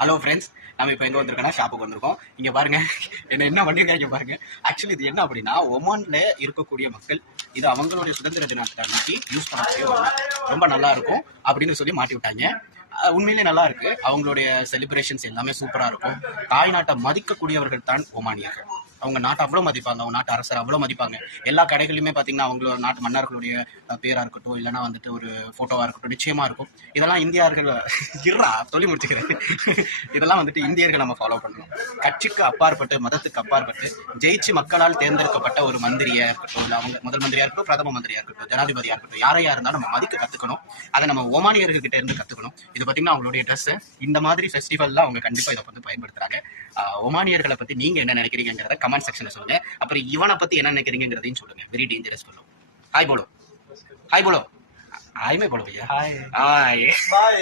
Hello friends, நம்ம இப்போ எங்கே வந்திருக்கோம்னா ஷாப்புக்கு வந்திருக்கோம். இங்கே பாருங்க என்ன பண்ணிருக்காங்க பாருங்க. ஆக்சுவலி இது என்ன அப்படின்னா, ஒமான்ல இருக்கக்கூடிய மக்கள் இது அவங்களுடைய சுதந்திர தினத்தை அன்னைக்கு யூஸ் பண்ணக்கூடிய ஒன்று. ரொம்ப நல்லா இருக்கும் அப்படின்னு சொல்லி மாட்டி விட்டாங்க. உண்மையிலே நல்லா இருக்கு. அவங்களுடைய செலிப்ரேஷன்ஸ் எல்லாமே சூப்பரா இருக்கும். தாய் நாட்டை மதிக்கக்கூடியவர்கள் தான் ஒமானியர்கள். அவங்க நாட்டை அவ்வளோ மதிப்பாங்க, அவங்க நாட்டு அரசர் அவ்வளோ மதிப்பாங்க. எல்லா கடைகளிலுமே பார்த்தீங்கன்னா அவங்களோட நாட்டு மன்னர்களுடைய பேரா இருக்கட்டும், இல்லைன்னா வந்துட்டு ஒரு போட்டோவா இருக்கட்டும் நிச்சயமா இருக்கும். இதெல்லாம் இந்தியர்கள் சொல்லி முடிச்சுக்கிறேன். இதெல்லாம் வந்துட்டு இந்தியர்கள் நம்ம ஃபாலோ பண்ணணும். கட்சிக்கு அப்பாற்பட்டு, மதத்துக்கு அப்பாற்பட்டு ஜெயிச்சு மக்களால் தேர்ந்தெடுக்கப்பட்ட ஒரு மந்திரியா இருக்கட்டும், இல்லை அவங்க முதல் மந்திரியா இருக்கட்டும், பிரதம மந்திரியா இருக்கட்டும், ஜனாதிபதியா இருக்கட்டும், யாரையா இருந்தாலும் நம்ம மதிக்க கத்துக்கணும். அதை நம்ம ஒமானியர்கள் கிட்ட இருந்து கத்துக்கணும். இது பார்த்தீங்கன்னா அவங்களுடைய ட்ரெஸ் இந்த மாதிரி ஃபெஸ்டிவல்ல அவங்க கண்டிப்பா இதை வந்து பயன்படுத்துறாங்க. ஒமானியர்களை பத்தி நீங்க என்ன நினைக்கிறீங்கிறத கமெண்ட் செக்ஷன்ல சொல்லுங்க. அப்புறம் இவனை பத்தி என்ன நினைக்கிறீங்கிறதையும் சொல்லுங்க. வெரி டேஞ்சரஸ் போலோ. ஹாய் போலோ, ஹாய் போலோ, हाय में बोलो भैया, हाय हाय बाय।